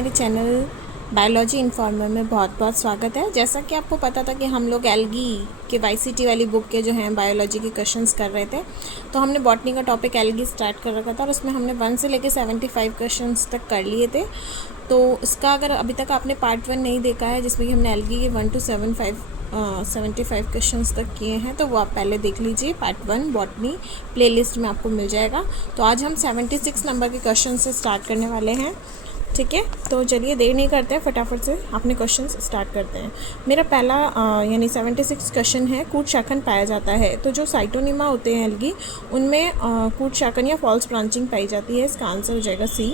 मेरे channel biology informer में बहुत बहुत स्वागत है। जैसा कि आपको पता था कि हम लोग एल्गी के वाईसीटी वाली बुक के जो हैं बायोलॉजी के क्वेश्चंस कर रहे थे, तो हमने बॉटनी का टॉपिक एल्गी स्टार्ट कर रखा था और उसमें हमने 1 से लेकर 75 क्वेश्चंस तक कर लिए थे। तो इसका अगर अभी तक आपने पार्ट 1 नहीं देखा है, जिसमें कि हमने एल्गी के 1 to 75 क्वेश्चंस तक किए हैं, तो वो आप पहले देख लीजिए। पार्ट 1 बॉटनी प्लेलिस्ट में आपको मिल जाएगा। तो आज हम 76 नंबर के क्वेश्चन से स्टार्ट करने वाले हैं, ठीक है। तो चलिए देर नहीं करते हैं, फटाफट से अपने क्वेश्चंस स्टार्ट करते हैं। मेरा पहला यानी 76 क्वेश्चन है, कूट शाखन पाया जाता है। तो जो साइटोनिमा होते हैं एल्गी, उनमें कूट शाखन या फॉल्स ब्रांचिंग पाई जाती है। इसका आंसर हो जाएगा सी।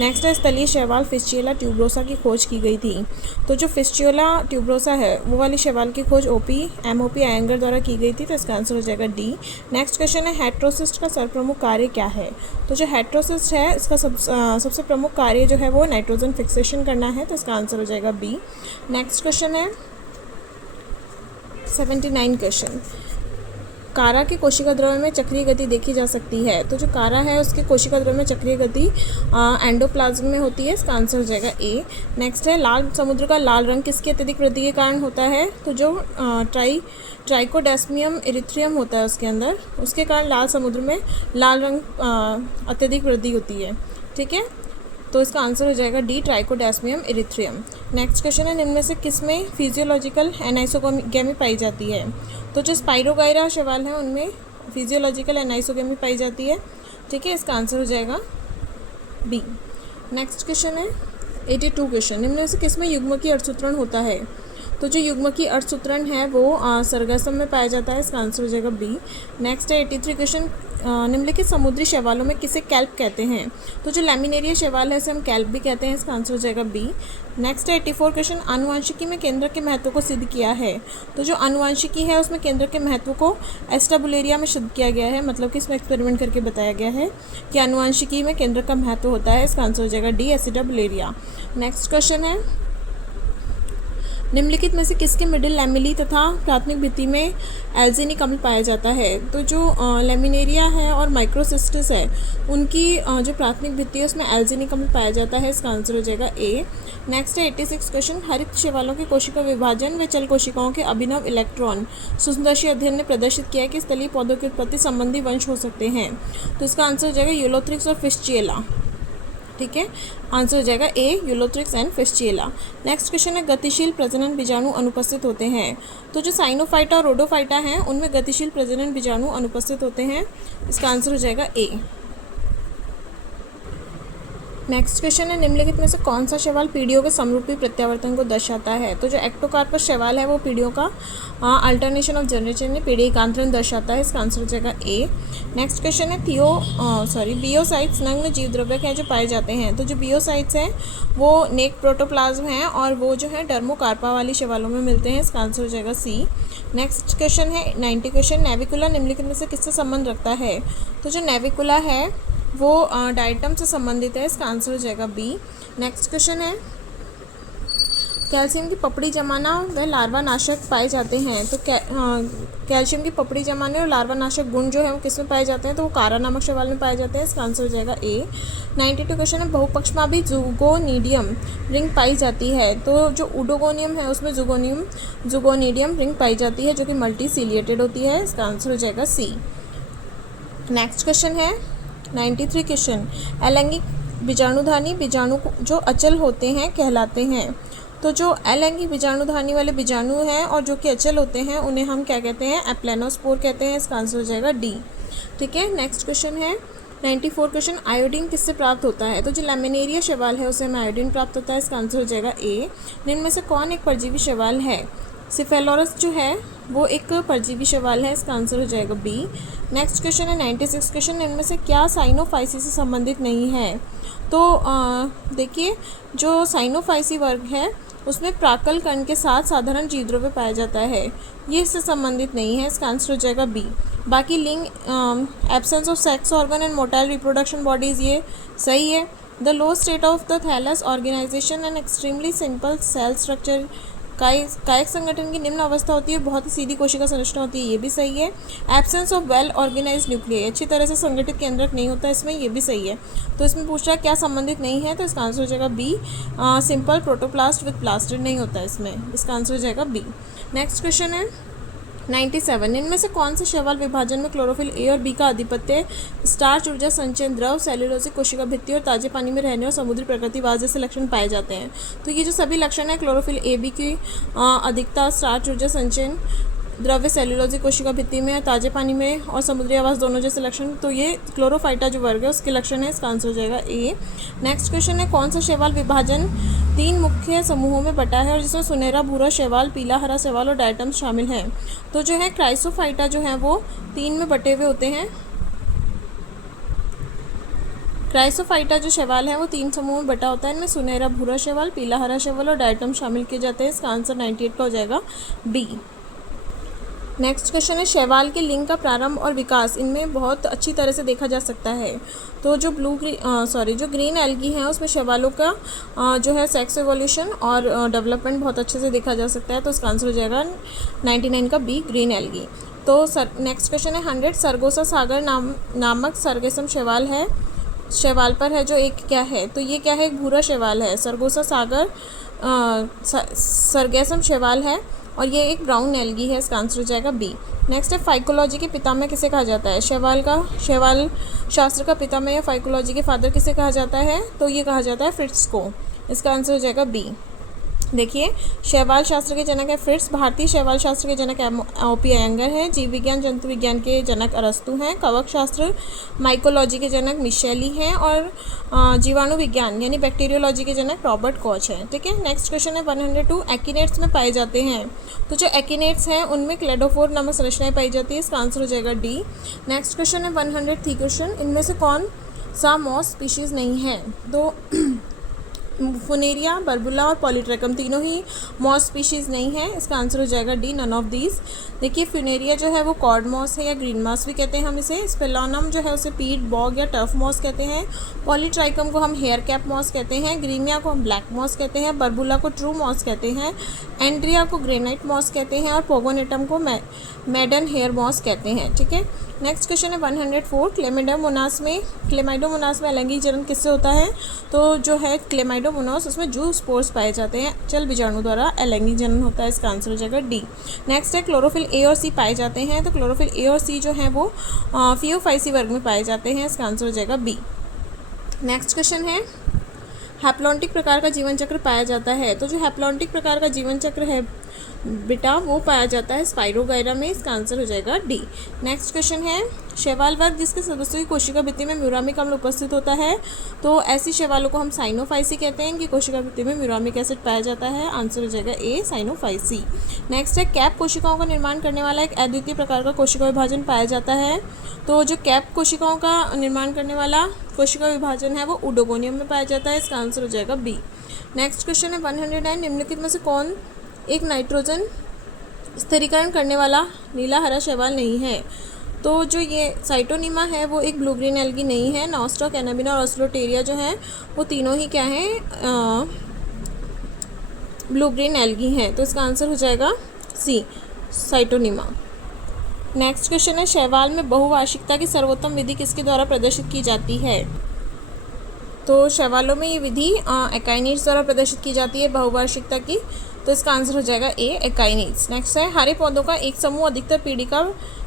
नेक्स्ट है, स्थलीय शैवाल फिस्चुला ट्यूबरोसा की खोज की गई थी। तो जो फिस्चुला ट्यूबरोसा है वो वाली शैवाल की खोज MOP आयंगर द्वारा की गई थी। तो इसका आंसर हो जाएगा डी। नेक्स्ट क्वेश्चन है, हेट्रोसिस्ट का सर्वप्रमुख कार्य क्या है। तो जो हेट्रोसिस्ट है, इसका सबसे प्रमुख कार्य जो है वो नाइट्रोजन फिक्सेशन करना है। तो इसका आंसर हो जाएगा बी। नेक्स्ट क्वेश्चन है 79 क्वेश्चन, कारा के कोशिका द्रव्य में चक्रीय गति देखी जा सकती है। तो जो कारा है उसके कोशिका द्रव्य में चक्रीय गति एंडोप्लाज्म में होती है। इसका आंसर हो जाएगा ए। नेक्स्ट है, लाल समुद्र का लाल रंग किसकी अत्यधिक वृद्धि के कारण होता है। तो जो ट्राइकोडेस्मियम इरिथ्रियम होता है उसके अंदर, उसके कारण लाल समुद्र में लाल रंग अत्यधिक वृद्धि होती है, ठीक है। तो इसका आंसर हो जाएगा डी, ट्राइकोडेस्मियम इरिथ्रियम। नेक्स्ट क्वेश्चन है, निम्न में से किसमें फिजियोलॉजिकल एनाइसोगेमी पाई जाती है। तो जो स्पाइरोगाइरा शैवाल है उनमें फिजियोलॉजिकल एनाइसोगेमी पाई जाती है, ठीक है। इसका आंसर हो जाएगा बी। नेक्स्ट क्वेश्चन है 82 क्वेश्चन, निम्न में से किसमें युग्मकीय अर्धसूत्रण होता है। तो जो युग्मकीय अर्धसूत्रण है वो सरगसम में पाया जाता है। इसका आंसर हो जाएगा बी। नेक्स्ट है 83 क्वेश्चन, निम्नलिखित समुद्री शैवालों में किसे कैल्प कहते हैं। तो जो लैमिनेरिया शैवाल है उसे हम कैल्प भी कहते हैं। इसका आंसर हो जाएगा बी। नेक्स्ट है 84 क्वेश्चन, आनुवांशिकी में केंद्रक के महत्व को सिद्ध किया है। तो जो आनुवांशिकी है उसमें केंद्रक के महत्व को एस्टाबुलेरिया में सिद्ध किया गया है, मतलब कि इसमें एक्सपेरिमेंट करके बताया गया है कि आनुवांशिकी में केंद्रक का महत्व होता है। इसका आंसर हो जाएगा डी, एसिडाबुलेरिया। नेक्स्ट क्वेश्चन है, निम्नलिखित में से किसके मिडिल लैमिली तथा प्राथमिक भित्ति में एल्जीनिक अम्ल पाया जाता है। तो जो लैमिनेरिया है और माइक्रोसिस्टिस है उनकी जो प्राथमिक भित्ति है उसमें एल्जीनिक अम्ल पाया जाता है। इसका आंसर हो जाएगा ए। नेक्स्ट है 86 क्वेश्चन, हरित शैवालों के कोशिका विभाजन व चल कोशिकाओं के अभिनव इलेक्ट्रॉन सूक्ष्मदर्शी अध्ययन ने प्रदर्शित किया है कि स्थलीय पौधों की उत्पत्ति संबंधी वंश हो सकते हैं। तो इसका आंसर हो जाएगा यूलोथ्रिक्स और फिस्चुला, ठीक है। आंसर हो जाएगा A, Ulothrix and fistula. Next question है, गतिशील प्रजनन बीजाणु अनुपस्थित होते हैं। तो जो साइनोफाइटा और रोडोफाइटा हैं उनमें गतिशील प्रजनन बीजाणु अनुपस्थित होते हैं। इसका आंसर हो जाएगा ए। नेक्स्ट क्वेश्चन है, निम्नलिखित में से कौन सा शैवाल पीढ़ियों के समरूपी प्रत्यावर्तन को दर्शाता है। तो जो एक्टोकार्पस शैवाल है वो पीढ़ियों का अल्टरनेशन ऑफ जनरेशन में पीढ़ी एकांतरण दर्शाता है। इसका आंसर हो जाएगा ए। नेक्स्ट क्वेश्चन है, बियोसाइट्स नग्न जीवद्रव्य हैं जो पाए जाते हैं। तो जो बियोसाइट्स हैं वो नेक प्रोटोप्लाज्म हैं और वो जो है डर्मोकार्पा वाली शैवालों में मिलते हैं। इसका आंसर हो जाएगा सी। नेक्स्ट क्वेश्चन है 90 क्वेश्चन, नेविकुला निम्नलिखित में से किससे संबंध रखता है। तो जो नेविकुला है वो डायटम से संबंधित है। इसका आंसर हो जाएगा बी। नेक्स्ट क्वेश्चन है, कैल्शियम की पपड़ी जमाना व लार्वा नाशक पाए जाते हैं। तो कैल्शियम की पपड़ी जमाने और लार्वा नाशक गुण जो है वो किस में पाए जाते हैं। तो वो कारा नामक शैवाल में पाए जाते हैं। इसका आंसर हो जाएगा ए। 92 क्वेश्चन है, बहुपक्षमाभी जुगोनीडियम रिंग पाई जाती है। तो जो उडोगोनियम है उसमें जुगोनीडियम रिंग पाई जाती है जो कि मल्टीसिलिएटेड होती है। इसका आंसर हो जाएगा सी। नेक्स्ट क्वेश्चन है 93 क्वेश्चन, अलैंगिक बीजाणुधानी बीजाणु जो अचल होते हैं कहलाते हैं। तो जो अलैंगिक बीजाणुधानी वाले बीजाणु हैं और जो कि अचल होते हैं उन्हें हम क्या कहते हैं, एप्लेनोस्पोर कहते हैं। इसका आंसर हो जाएगा डी, ठीक है। नेक्स्ट क्वेश्चन है 94 क्वेश्चन, आयोडीन किससे प्राप्त होता है। तो जो लैमिनेरिया शैवाल है उसे हमें आयोडीन प्राप्त होता है। इसका आंसर हो जाएगा ए। निम्न में से कौन एक परजीवी शैवाल है। सिफेलोरस जो है वो एक परजीवी शैवाल है। इसका आंसर हो जाएगा बी। नेक्स्ट क्वेश्चन है 96 क्वेश्चन, इनमें से क्या साइनोफाइसी से संबंधित नहीं है। तो देखिए, जो साइनोफाइसी वर्ग है उसमें प्राकल कण के साथ साधारण जीवद्रव्य पाया जाता है, ये इससे संबंधित नहीं है। इसका आंसर हो जाएगा बी। बाकी लिंग, absence of sex organ and motile reproduction bodies, ये सही है। The low state of the thallus organisation and extremely simple cell structure कायिक संगठन की निम्न अवस्था होती है, बहुत ही सीधी कोशिका संरचना होती है, ये भी सही है। Absence of well organised nucleus, अच्छी तरह से संगठित केंद्रक नहीं होता इसमें, ये भी सही है। तो इसमें पूछ रहा है क्या संबंधित नहीं है, तो इसका आंसर हो जाएगा B, simple protoplast with plastid नहीं होता इसमें, इसका आंसर हो जाएगा बी। नेक्स्ट क्वेश्चन है 97, इनमें से कौन से शैवाल विभाजन में क्लोरोफिल ए और बी का आधिपत्य स्टार्च ऊर्जा संचयन द्रव सेल्यूलोसिक कोशिका भित्ति और ताजे पानी में रहने और समुद्री प्रकृतिवाद जैसे लक्षण पाए जाते हैं। तो ये जो सभी लक्षण है क्लोरोफिल ए बी की अधिकता, स्टार्च ऊर्जा संचयन द्रव्य सेल्यूलोसिक कोशिका भित्ति में और ताजे पानी में और समुद्री आवास दोनों जैसे लक्षण, तो ये क्लोरोफाइटा जो वर्ग है उसके लक्षण है, इसका आंसर हो जाएगा ए। नेक्स्ट क्वेश्चन है कौन सा शैवाल विभाजन 3 मुख्य समूहों में बटा है और जिसमें सुनहरा भूरा शैवाल, पीला हरा शैवाल और डायटम्स शामिल हैं। तो जो है क्राइसोफाइटा जो है वो 3 में बटे हुए होते हैं। क्राइसोफाइटा जो शैवाल है वो 3 समूह में बटा होता है, इनमें सुनहरा भूरा शैवाल, पीला हरा शैवाल और डायटम शामिल किए जाते हैं, इसका आंसर 98 का हो जाएगा बी। नेक्स्ट क्वेश्चन है शैवाल के लिंग का प्रारंभ और विकास इनमें बहुत अच्छी तरह से देखा जा सकता है। तो जो जो ग्रीन एल्गी हैं उसमें शैवालों का जो है सेक्स एवोल्यूशन और डेवलपमेंट बहुत अच्छे से देखा जा सकता है, तो इसका आंसर हो जाएगा 99 का बी, ग्रीन एल्गी। तो नेक्स्ट क्वेश्चन है 100, सरगोसा सागर नामक सरगेसम शैवाल पर है जो एक क्या है, तो ये क्या है, एक भूरा शैवाल है। सरगोसा सागर सरगेसम शैवाल है और ये एक ब्राउन एल्गी है, इसका आंसर हो जाएगा बी। नेक्स्ट है फाइकोलॉजी के पितामह किसे कहा जाता है, शैवाल शास्त्र का पितामह या फाइकोलॉजी के फादर किसे कहा जाता है, तो ये कहा जाता है फ्रिट्ज को, इसका आंसर हो जाएगा बी। देखिए शैवाल शास्त्र के जनक है फ्रिट्ज, भारतीय शैवाल शास्त्र के जनक ओपी अयंगर है, जीव विज्ञान जंतु विज्ञान के जनक अरस्तु हैं, कवक शास्त्र माइकोलॉजी के जनक मिशेली हैं और जीवाणु विज्ञान यानी बैक्टीरियोलॉजी के जनक रॉबर्ट कॉच हैं। ठीक है, नेक्स्ट क्वेश्चन है 102, एक्टिनेट्स में पाए जाते हैं, तो जो एक्टिनेट्स हैं उनमें क्लेडोफोर नामक संरचनाएं पाई जाती है, इसका आंसर हो जाएगा डी। नेक्स्ट क्वेश्चन है 103 क्वेश्चन, इनमें से कौन सा मॉस स्पीशीज़ नहीं है, तो फुनेरिया, बर्बुला और पॉलीट्रैकम तीनों ही मॉस स्पीशीज़ नहीं है, इसका आंसर हो जाएगा डी, नन ऑफ दीज। देखिए फ्यूनेरिया जो है वो कॉर्ड मॉस है या ग्रीन मॉस भी कहते हैं हम इसे, स्पेलानम जो है उसे पीट बॉग या टर्फ मॉस कहते हैं, पॉलीट्राइकम को हम हेयर कैप मॉस कहते हैं, ग्रीनिया को हम ब्लैक मॉस कहते हैं, बर्बुला को ट्रू मॉस कहते हैं, एंड्रिया को ग्रेनाइट मॉस कहते हैं और पोगोनेटम को मैडन हेयर मॉस कहते हैं। ठीक है, नेक्स्ट क्वेश्चन है 104, क्लेमाइडोमोनास में अलैंगिक जनन किससे होता है, तो जो है क्लेमाइडोमोनास उसमें जू स्पोर्स पाए जाते हैं, चल बीजाणु द्वारा अलैंगिक जनन होता है, इसका आंसर हो जाएगा डी। नेक्स्ट है क्लोरोफिल ए और सी पाए जाते हैं, तो क्लोरोफिल ए और सी जो है वो फियोफाइसी वर्ग में पाए जाते हैं, इसका आंसर हो जाएगा बी। नेक्स्ट क्वेश्चन है हैप्लॉन्टिक प्रकार का जीवन चक्र पाया जाता है, तो जो हैप्लॉन्टिक प्रकार का जीवन चक्र है बेटा वो पाया जाता है स्पाइरोगायरा में, इसका आंसर हो जाएगा डी। नेक्स्ट क्वेश्चन है शैवाल वर्ग जिसके सदस्यों की कोशिका भित्ति में म्यूरामिक अम्ल उपस्थित होता है, तो ऐसी शैवालों को हम साइनोफाइसी कहते हैं, इनकी कोशिका भित्ति में म्यूरामिक एसिड पाया जाता है, आंसर हो जाएगा ए, साइनोफाइसी। नेक्स्ट है कैप कोशिकाओं का निर्माण करने वाला एक अद्वितीय प्रकार का कोशिका विभाजन पाया जाता है, तो जो कैप कोशिकाओं का निर्माण करने वाला कोशिका विभाजन है वो उडोगोनियम में पाया जाता है, इसका आंसर हो जाएगा बी। नेक्स्ट क्वेश्चन है 109, निम्नलिखित में से कौन एक नाइट्रोजन स्थिरीकरण करने वाला नीला हरा शैवाल नहीं है, तो जो ये साइटोनिमा है वो एक ब्लू ग्रीन एल्गी नहीं है, नॉस्ट्रा, कैनाबिना और ऑस्लोटेरिया जो है वो तीनों ही क्या हैं, ब्लू ग्रीन एल्गी हैं, तो इसका आंसर हो जाएगा सी, साइटोनिमा। नेक्स्ट क्वेश्चन है शैवाल में बहुवार्षिकता की सर्वोत्तम विधि किसके द्वारा प्रदर्शित की जाती है, तो शैवालों में ये विधि एकाइनिड्स द्वारा प्रदर्शित की जाती है बहुवार्षिकता की, तो इसका आंसर हो जाएगा ए, एकाइनिड्स। नेक्स्ट है हरे पौधों का एक समूह अधिकतर पीढ़ी का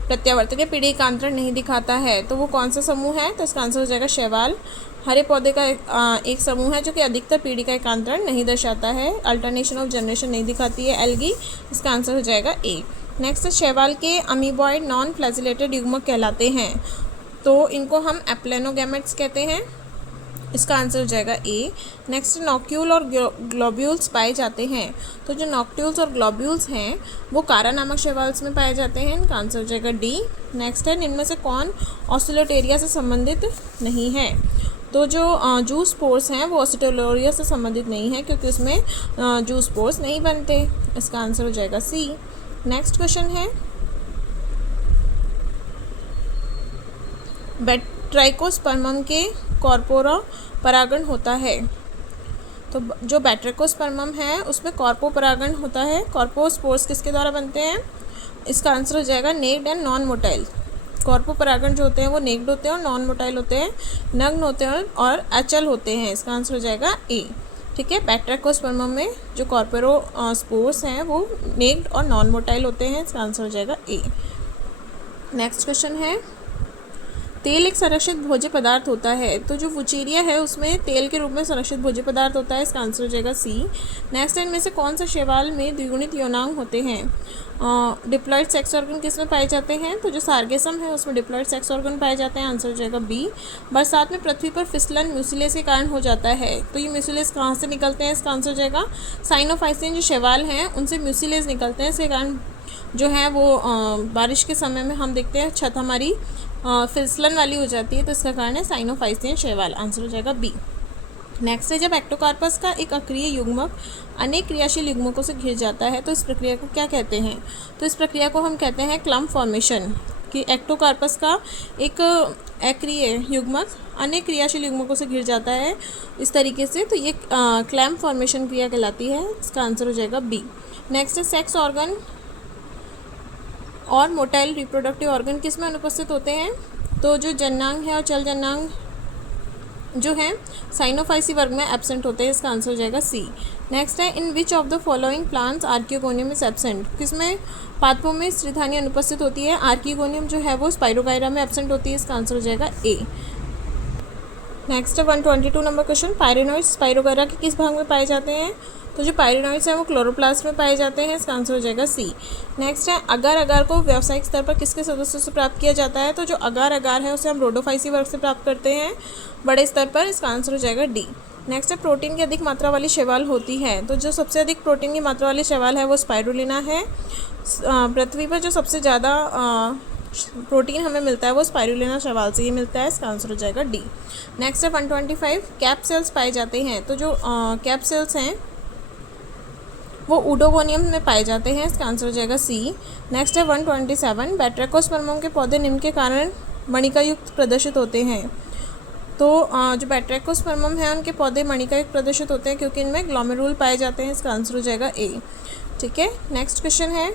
प्रत्यावर्तक पीढ़ी का अंतरण नहीं दिखाता है, तो वो कौन सा समूह है, तो इसका आंसर हो जाएगा शैवाल। हरे पौधे का एक समूह है जो कि अधिकतर पीढ़ी का एकांतरण नहीं दर्शाता है, अल्टरनेशन ऑफ जनरेशन नहीं दिखाती है एल्गी, इसका आंसर हो जाएगा ए। नेक्स्ट है शैवाल के अमीबॉइड नॉन फ्लैजिलेटेड युग्मक कहलाते हैं, तो इनको हम एप्लेनोगैमेट्स कहते हैं, इसका आंसर हो जाएगा ए। नेक्स्ट नॉक्यूल और ग्लोब्यूल्स पाए जाते हैं, तो जो नॉक्ट्यूल्स और ग्लोब्यूल्स हैं वो कारा नामक शैवाल्स में पाए जाते हैं, इनका आंसर हो जाएगा डी। नेक्स्ट है इनमें से कौन ऑस्ट्रेलोटेरिया से संबंधित नहीं है, तो जो जू स्पोर्स हैं वो ऑस्ट्रेलोरिया से संबंधित नहीं है क्योंकि उसमें जू स्पोर्स नहीं बनते, इसका आंसर हो जाएगा सी। नेक्स्ट क्वेश्चन है ट्राइकोस्पर्मम के कॉर्पोरा परागण होता है, तो जो बैट्रिकोस्पर्मम है उसमें कॉर्पोपरागण होता है। कॉर्पोस्पोर्स किसके द्वारा बनते हैं? इसका आंसर हो जाएगा नेक्ड एंड नॉन मोटाइल। कॉर्पोपरागण जो होते हैं वो नेक्ड होते हैं और नॉन मोटाइल होते हैं, नग्न होते हैं और अचल होते हैं। इसका आंसर हो जाएगा ए। ठीक है, बैट्रिकोस्पर्मम में जो कॉर्पोरो स्पोर्स हैं वो नेक्ड और नॉन मोटाइल होते हैं। इसका आंसर हो जाएगा ए। नेक्स्ट क्वेश्चन है, तेल एक संरक्षित भोज्य पदार्थ होता है। तो जो वुचेरिया है उसमें तेल के रूप में संरक्षित भोज्य पदार्थ होता है। इसका आंसर हो जाएगा सी। नेक्स्ट इनमें से कौन सा शैवाल में द्विगुणित यौनांग होते हैं? डिप्लॉइड सेक्स ऑर्गन किस में पाए जाते हैं? तो जो सार्गेसम है उसमें डिप्लॉइड सेक्स ऑर्गन पाए जाते हैं। आंसर हो जाएगा बी। बरसात में पृथ्वी पर फिसलन म्यूसिलेस के कारण हो जाता है। तो ये म्यूसिलेस कहाँ से निकलते हैं? इसका आंसर हो जाएगा साइनोफाइसिन जो शैवाल हैं उनसे म्यूसिलेस निकलते हैं। इसके कारण जो है वो बारिश के समय में हम देखते हैं छत हमारी फिसलन वाली हो जाती है, तो इसका कारण है साइनोफाइसिन शैवाल। आंसर हो जाएगा बी। नेक्स्ट है, जब एक्टोकार्पस का एक अक्रिय युग्मक अनेक क्रियाशील युग्मकों से घिर जाता है तो इस प्रक्रिया को क्या कहते हैं? तो इस प्रक्रिया को हम कहते हैं क्लम्प फॉर्मेशन। कि एक्टोकार्पस का एक अक्रिय युग्मक अनेक क्रियाशील युग्मकों से घिर जाता है इस तरीके से, तो ये क्लैम्प फॉर्मेशन क्रिया कहलाती है। इसका आंसर हो जाएगा बी। नेक्स्ट है, सेक्स ऑर्गन और मोटाइल रिप्रोडक्टिव ऑर्गन किस में अनुपस्थित होते हैं? तो जो जननांग है और चल जननांग जो है साइनोफाइसी वर्ग में एब्सेंट होते हैं। इसका आंसर हो जाएगा सी। नेक्स्ट है, in which of the following plants archegonium is absent? किसमें पादपों में स्त्रीधानी अनुपस्थित होती है? आर्कियोगोनियम जो है वो स्पाइरोगायरा में एब्सेंट होती है। इसका आंसर हो जाएगा ए। नेक्स्ट है 122 नंबर क्वेश्चन, पायरेनोइड्स स्पाइरोगायरा के किस भाग में पाए जाते हैं? तो जो पायरेनोइड्स हैं वो क्लोरोप्लास्ट में पाए जाते हैं। इसका आंसर हो जाएगा सी। नेक्स्ट है, अगार अगार को व्यावसायिक स्तर पर किसके सदस्यों से प्राप्त किया जाता है? तो जो अगार अगार है उसे हम रोडोफाइसी वर्ग से प्राप्त करते हैं बड़े स्तर पर। इसका आंसर हो जाएगा डी। नेक्स्ट है, प्रोटीन की अधिक मात्रा वाली शैवाल होती है। तो जो सबसे अधिक प्रोटीन की मात्रा वाली शैवाल है वो स्पाइरुलिना है। पृथ्वी पर जो सबसे ज़्यादा प्रोटीन हमें मिलता है वो स्पाइरुलिना शैवाल से ही मिलता है। इसका आंसर हो जाएगा डी। नेक्स्ट है 125, कैप सेल्स पाए जाते हैं। तो जो कैप सेल्स हैं वो ऊडोगोनियम में पाए जाते हैं। इसका आंसर हो जाएगा सी। नेक्स्ट है 127, बैट्रिकोस्पर्मम के पौधे निम्न के कारण मणिका युक्त प्रदर्शित होते हैं। तो जो बैट्रिकोस्पर्मम है उनके पौधे मणिका युक्त प्रदर्शित होते हैं क्योंकि इनमें ग्लोमेरुल पाए जाते हैं। इसका आंसर हो जाएगा ए। ठीक है, नेक्स्ट क्वेश्चन है,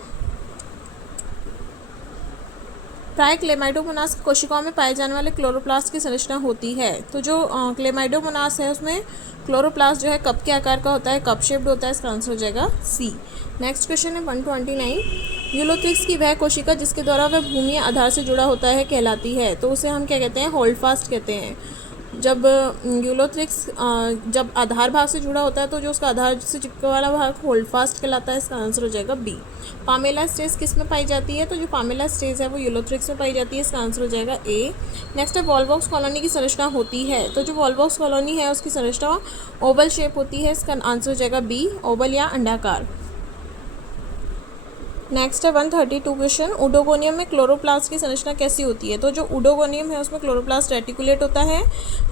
प्राय क्लेमाइडोमोनास कोशिकाओं में पाए जाने वाले क्लोरोप्लास्ट की संरचना होती है। तो जो क्लेमाइडोमोनास है उसमें क्लोरोप्लास्ट जो है कप के आकार का होता है, कप शेप्ड होता है। इसका आंसर हो जाएगा सी। नेक्स्ट क्वेश्चन है 129, यूलोथ्रिक्स की वह कोशिका जिसके द्वारा वह भूमि आधार से जुड़ा होता है कहलाती है। तो उसे हम क्या कहते हैं? होल्डफास्ट कहते हैं। जब यूलोथ्रिक्स जब आधार भाग से जुड़ा होता है तो जो उसका आधार से चिपका वाला भाग होल्डफास्ट कहलाता है। इसका आंसर हो जाएगा बी। पामेला स्टेज किस में पाई जाती है? तो जो पामेला स्टेज है वो यूलोथ्रिक्स में पाई जाती है। इसका आंसर हो जाएगा ए। नेक्स्ट है, वॉलबॉक्स कॉलोनी की संरचना होती है। तो जो वॉलबॉक्स कॉलोनी है उसकी संरचना ओवल शेप होती है। इसका आंसर हो जाएगा बी, ओवल या अंडाकार। नेक्स्ट है 132 क्वेश्चन, उडोगोनियम में क्लोरोप्लास्ट की संरचना कैसी होती है? तो जो उडोगोनियम है उसमें क्लोरोप्लास्ट रेटिकुलेट होता है।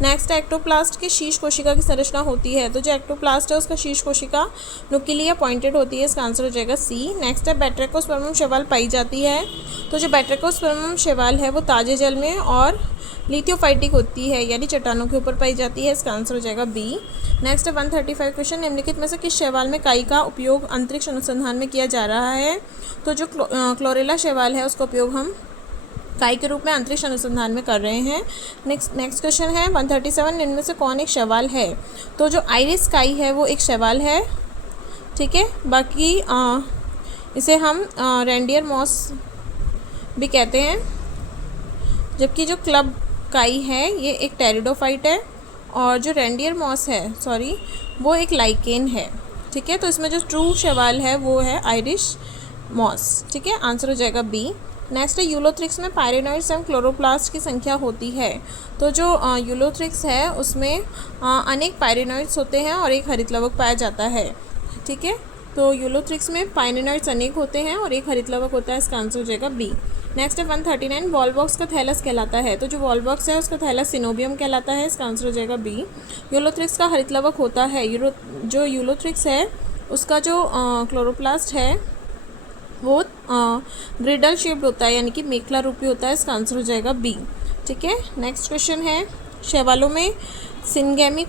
नेक्स्ट है, एक्टोप्लास्ट की शीर्ष कोशिका की संरचना होती है। तो जो एक्टोप्लास्ट है उसका शीर्ष कोशिका नुकीली या पॉइंटेड होती है। इसका आंसर हो जाएगा सी। नेक्स्ट है, बैट्रिकोस्पर्मम शैवाल पाई जाती है। तो जो बैट्रिकोस्पर्मम शैवाल है वो ताजे जल में और लिथियोफाइटिक होती है, यानी चट्टानों के ऊपर पाई जाती है। इसका आंसर हो जाएगा बी। नेक्स्ट है 135 क्वेश्चन, निम्नलिखित में से किस शैवाल में काई का उपयोग अंतरिक्ष अनुसंधान में किया जा रहा है? तो जो क्लोरेला शैवाल है उसका उपयोग हम काई के रूप में अंतरिक्ष अनुसंधान में कर रहे हैं। नेक्स्ट क्वेश्चन है 137, इनमें से कौन एक शैवाल है? तो जो आइरिस काई है वो एक शैवाल है। ठीक है, बाकी इसे हम रेंडियर मॉस भी कहते हैं, जबकि जो क्लब काई है ये एक टेरिडोफाइट है और जो रेंडियर मॉस है वो एक लाइकेन है। ठीक है, तो इसमें जो ट्रू शैवाल है वो है आइरिश मॉस। ठीक है, आंसर हो जाएगा बी। नेक्स्ट है, यूलोथ्रिक्स में पायरेनोइड्स एवं क्लोरोप्लास्ट की संख्या होती है। तो जो यूलोथ्रिक्स है उसमें अनेक पायरेनोइड्स होते हैं और एक हरितलवक पाया जाता है। ठीक है, तो यूलोथ्रिक्स में पायरेनोइड्स अनेक होते हैं और एक हरितलवक होता है। इसका आंसर हो जाएगा बी। नेक्स्ट है 139, वॉलबॉक्स का थैलस कहलाता है। तो जो वॉलबॉक्स है उसका थैलस सिनोबियम कहलाता है। इसका आंसर हो जाएगा बी। यूलोथ्रिक्स का हरितलवक होता है। जो यूलोथ्रिक्स है उसका जो क्लोरोप्लास्ट है वो ग्रिडल शेप्ड होता है, यानी कि मेखला रूपी होता है। इसका आंसर हो जाएगा बी। ठीक है, नेक्स्ट क्वेश्चन है, शैवालों में सिनगेमिक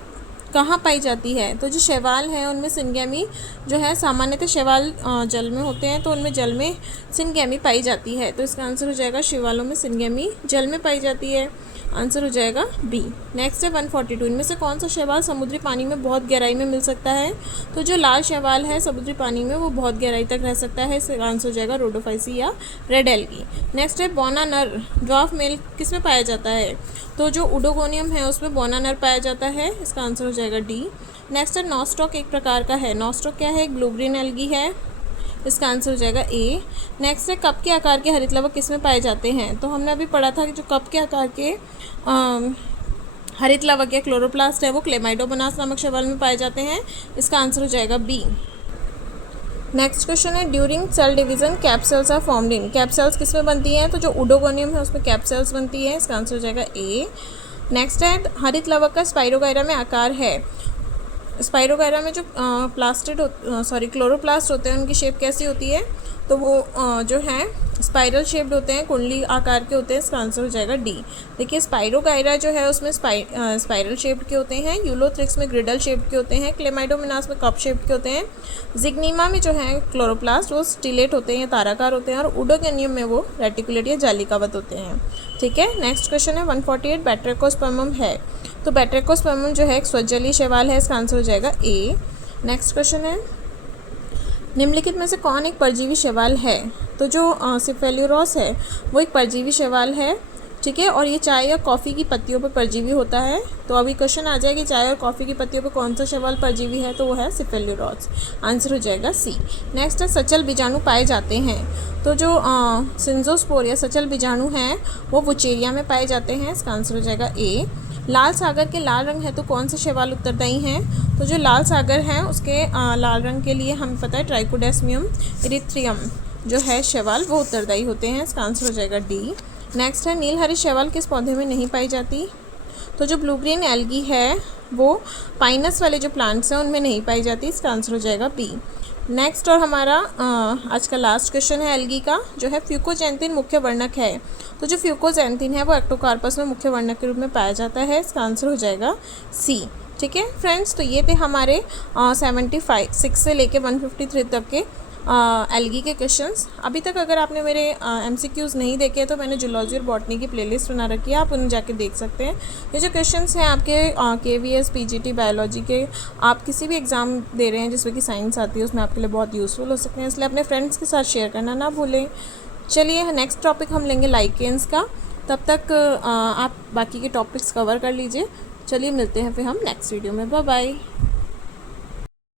कहाँ पाई जाती है? तो जो शैवाल है उनमें सिनगैमी जो है, सामान्यतः शैवाल जल में होते हैं तो उनमें जल में सिनगैमी पाई जाती है। तो इसका आंसर हो जाएगा शैवालों में सिनगैमी जल में पाई जाती है। आंसर हो जाएगा बी। नेक्स्ट है 142, इनमें से कौन सा शैवाल समुद्री पानी में बहुत गहराई में मिल सकता है? तो जो लाल शैवाल है समुद्री पानी में वो बहुत गहराई तक रह सकता है। इसका आंसर हो जाएगा रोडोफाइसी या रेड एल्गी। नेक्स्ट है बोना नर ड्वार्फ मेल किस में पाया जाता है? तो जो उडोगोनियम है उसमें बोना नर पाया जाता है। इसका आंसर हो जाएगा डी। नेक्स्ट है नॉस्टॉक एक प्रकार का है। नॉस्टॉक क्या है? ब्लू ग्रीन एल्गी है। इसका आंसर हो जाएगा ए। नेक्स्ट है कप के आकार के हरित लवक किस में पाए जाते हैं? तो हमने अभी पढ़ा था कि जो कप के आकार के हरित लवक या क्लोरोप्लास्ट है वो क्लेमाइडोमोनास नामक शैवाल में पाए जाते हैं। इसका आंसर हो जाएगा बी। नेक्स्ट क्वेश्चन है during cell division cap cells are formed in. Cap cells किस में बनती हैं? तो जो उडोगोनियम है उसमें कैप सेल्स बनती है। इसका आंसर हो जाएगा ए। नेक्स्ट है हरित लवक का स्पाइरोगायरा में आकार है। स्पाइरोगायरा में जो क्लोरोप्लास्ट होते हैं उनकी शेप कैसी होती है? तो वो जो है स्पाइरल शेप्ड होते हैं, कुंडली आकार के होते हैं। इसका आंसर हो जाएगा डी। देखिए स्पाइरोगायरा जो है उसमें स्पाइरल शेप्ड के होते हैं, यूलोथ्रिक्स में ग्रिडल शेप्ड के होते हैं, क्लेमाइडोमोनास में कप शेप्ड के होते हैं, जिग्नीमा में जो है क्लोरोप्लास्ट वो स्टिलेट होते हैं, ताराकार होते हैं, और उडोगोनियम में वो रेटिकुलेट या जालिकावत होते हैं। ठीक है। नेक्स्ट क्वेश्चन है 148 बैट्रेकोस्पर्मम है। तो बैट्रेकोस्पर्मम जो है एक स्वजलीय शैवाल है। इसका आंसर हो जाएगा ए। नेक्स्ट क्वेश्चन है निम्नलिखित में से कौन एक परजीवी शैवाल है? तो जो सिफेल्यूरोस है वो एक परजीवी शैवाल है। ठीक है। और ये चाय या कॉफ़ी की पत्तियों पर परजीवी होता है। तो अभी क्वेश्चन आ जाएगी चाय और कॉफ़ी की पत्तियों पर कौन सा शैवाल परजीवी है? तो वो है सिफेल्यूरोस। आंसर हो जाएगा सी। नेक्स्ट है सचल बीजाणु पाए जाते हैं। तो जो सिंजोस्पोर या सचल बीजाणु हैं वो वुचेरिया में पाए जाते हैं। इसका आंसर हो जाएगा ए। लाल सागर के लाल रंग है तो कौन से शैवाल उत्तरदायी हैं? तो जो लाल सागर है उसके लाल रंग के लिए हमें पता है ट्राइकोडेस्मियम इरिथ्रियम जो है शैवाल वो उत्तरदायी होते हैं। इसका आंसर हो जाएगा डी। नेक्स्ट है नीलहरी शैवाल किस पौधे में नहीं पाई जाती? तो जो ब्लू ग्रीन एल्गी है वो पाइनस वाले जो प्लांट्स हैं उनमें नहीं पाई जाती। इसका आंसर हो जाएगा बी। नेक्स्ट और हमारा आज का लास्ट क्वेश्चन है एल्गी का, जो है फ्यूकोजैंथिन मुख्य वर्णक है। तो जो फ्यूकोजैंथिन है वो एक्टोकार्पस में मुख्य वर्णक के रूप में पाया जाता है। इसका आंसर हो जाएगा सी। ठीक है फ्रेंड्स, तो ये थे हमारे 76 से लेके 153 तक के एल्गी के क्वेश्चंस। अभी तक अगर आपने मेरे MCQs नहीं देखे तो मैंने जूलॉजी और बॉटनी की प्लेलिस्ट बना रखी है, आप उन्हें जाके देख सकते हैं। ये जो क्वेश्चंस हैं आपके KVS PGT बायोलॉजी के, आप किसी भी एग्ज़ाम दे रहे हैं जिसमें कि साइंस आती है, उसमें आपके लिए बहुत यूज़फुल हो सकते हैं, इसलिए अपने फ्रेंड्स के साथ शेयर करना ना भूलें। चलिए नेक्स्ट टॉपिक हम लेंगे लाइकेंस का, तब तक आप बाकी के टॉपिक्स कवर कर लीजिए। चलिए मिलते हैं फिर हम नेक्स्ट वीडियो में। Bye bye.